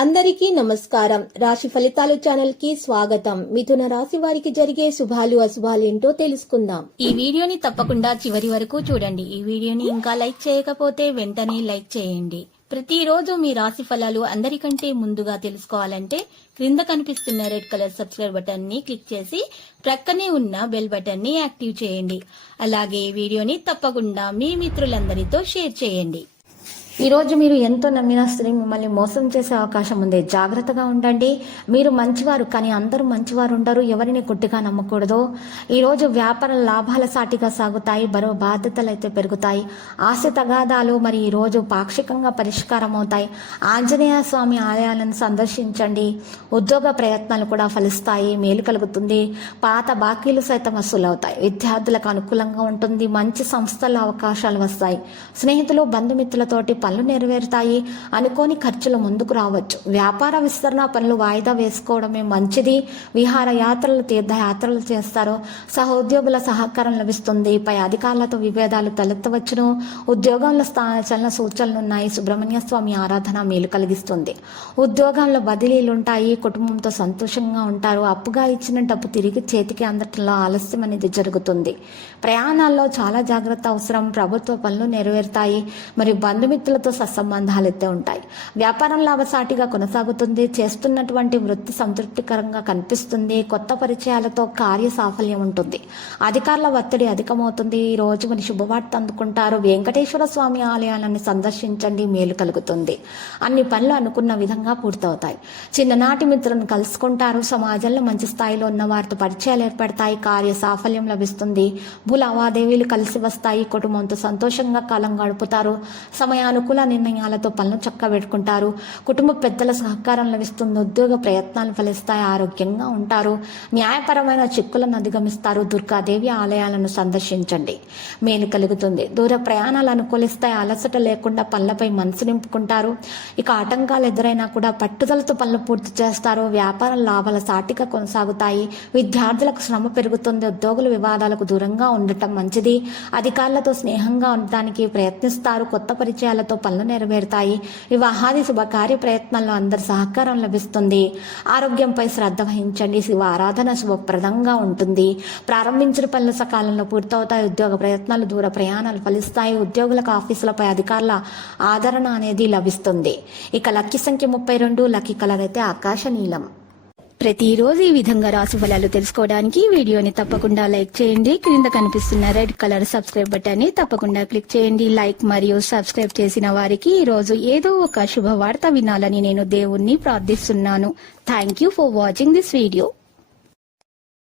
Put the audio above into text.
అందరికీ నమస్కారం. రాశి ఫలితాలు ఛానల్ కి స్వాగతం. మిథున రాశి వారికి జరిగే శుభాలు అశుభాలు ఏంటో తెలుసుకుందాం. ఈ వీడియోని తప్పకుండా చివరి వరకు చూడండి. ఈ వీడియోని ఇంకా లైక్ చేయకపోతే వెంటనే లైక్ చేయండి. ప్రతిరోజు మీ రాశి ఫలాలు అందరికంటే ముందుగా తెలుసుకోవాలంటే క్రింద కనిపిస్తున్న రెడ్ కలర్ సబ్స్క్రైబ్ బటన్ ని క్లిక్ చేసి ప్రక్కనే ఉన్న బెల్ బటన్ ని యాక్టివ్ చేయండి. అలాగే ఈ వీడియోని తప్పకుండా మీ మిత్రులందరితో షేర్ చేయండి. ఈ రోజు మీరు ఎంతో నమ్మిన స్త్రీ మిమ్మల్ని మోసం చేసే అవకాశం ఉంది. జాగ్రత్తగా ఉండండి. మీరు మంచివారు, కానీ అందరూ మంచివారు ఉండరు. ఎవరిని గుడ్డిగా నమ్మకూడదు. ఈరోజు వ్యాపార లాభాల సాటిగా సాగుతాయి. బరువు బాధ్యతలు అయితే పెరుగుతాయి. ఆశ తగాదాలు మరి ఈరోజు పాక్షికంగా పరిష్కారం అవుతాయి. ఆంజనేయ స్వామి ఆలయాలను సందర్శించండి. ఉద్యోగ ప్రయత్నాలు కూడా ఫలిస్తాయి. మేలు కలుగుతుంది. పాత బాకీలు సైతం వసూలవుతాయి. విద్యార్థులకు అనుకూలంగా ఉంటుంది. మంచి సంస్థల అవకాశాలు వస్తాయి. స్నేహితులు బంధుమిత్రులతోటి పనులు నెరవేరుతాయి. అనుకోని ఖర్చులు ముందుకు రావచ్చు. వ్యాపార విస్తరణ పనులు వాయిదా వేసుకోవడమే మంచిది. విహార యాత్రలు, తీర్థయాత్రలు చేస్తారు. సహోద్యోగుల సహకారం లభిస్తుంది. పై అధికారులతో విభేదాలు తలెత్తవచ్చును. ఉద్యోగంలో చలన సూచనలు ఉన్నాయి. సుబ్రహ్మణ్య స్వామి ఆరాధన మేలు కలిగిస్తుంది. ఉద్యోగంలో బదిలీలుంటాయి. కుటుంబంతో సంతోషంగా ఉంటారు. అప్పుగా ఇచ్చిన డబ్బు తిరిగి చేతికి అందటంలో ఆలస్యం అనేది జరుగుతుంది. ప్రయాణాల్లో చాలా జాగ్రత్త అవసరం. ప్రభుత్వ పనులు నెరవేరుతాయి. మరి బంధుమిత్రులతో సత్సంబంధాలు అయితే ఉంటాయి. వ్యాపారం లాభసాటిగా కొనసాగుతుంది. చేస్తున్నటువంటి వృత్తి సంతృప్తికరంగా కనిపిస్తుంది. కొత్త పరిచయాలతో కార్య సాఫల్యం ఉంటుంది. అధికారుల ఒత్తిడి అధికమవుతుంది. ఈ రోజు మరి శుభవార్త అందుకుంటారు. వెంకటేశ్వర స్వామి ఆలయాలను సందర్శించండి. మేలు కలుగుతుంది. అన్ని పనులు అనుకున్న విధంగా పూర్తవుతాయి. చిన్ననాటి మిత్రులను కలుసుకుంటారు. సమాజంలో మంచి స్థాయిలో ఉన్న వారితో పరిచయాలు ఏర్పడతాయి. కార్య సాఫల్యం లభిస్తుంది. భూ లావాదేవీలు కలిసి వస్తాయి. కుటుంబంతో సంతోషంగా కాలం గడుపుతారు. సమయానుకూల నిర్ణయాలతో పనులు చక్కబెట్టుకుంటారు. కుటుంబ పెద్దల సహకారం లభిస్తుంది. ఉద్యోగ ప్రయత్నాలు ఫలిస్తాయి. ఆరోగ్యంగా ఉంటారు. న్యాయపరమైన చిక్కులను అధిగమిస్తారు. దుర్గాదేవి ఆలయాలను సందర్శించండి. మేలు కలుగుతుంది. దూర ప్రయాణాలు అనుకూలిస్తాయి. అలసట లేకుండా పనులపై మనసు నింపుకుంటారు. ఇక ఆటంకాలు ఎదురైనా కూడా పట్టుదలతో పనులు పూర్తి చేస్తారు. వ్యాపార లాభాల సాటిగా కొనసాగుతాయి. విద్యార్థులకు శ్రమ పెరుగుతుంది. ఉద్యోగుల వివాదాలకు దూరంగా ఉండటం మంచిది. అధికారులతో స్నేహంగా ఉండటానికి ప్రయత్నిస్తారు. కొత్త పరిచయాలతో పనులు నెరవేరుతాయి. వివాహాది శుభకార్య ప్రయత్నాల్లో అందరి సహకారం లభిస్తుంది. ఆరోగ్యంపై శ్రద్ధ వహించండి. శివ ఆరాధన శుభప్రదంగా ఉంటుంది. ప్రారంభించిన పనులు సకాలంలో పూర్తవుతాయి. ఉద్యోగ ప్రయత్నాలు, దూర ప్రయాణాలు ఫలిస్తాయి. ఉద్యోగులకు ఆఫీసులపై అధికారుల ఆదరణ అనేది లభిస్తుంది. ఇక లక్కీ సంఖ్య 32. లక్కీ కలర్ అయితే ఆకాశ నీలం. ప్రతిరోజు ఈ విధంగా రాశి ఫలాలు తెలుసుకోవడానికి వీడియోని తప్పకుండా లైక్ చేయండి. క్రింద కనిపిస్తున్న రెడ్ కలర్ సబ్స్క్రైబ్ బటన్ ని తప్పకుండా క్లిక్ చేయండి. లైక్ మరియు సబ్స్క్రైబ్ చేసిన వారికి ఈ రోజు ఏదో ఒక శుభవార్త వినాలని నేను దేవుణ్ణి ప్రార్థిస్తున్నాను. Thank you for watching this video.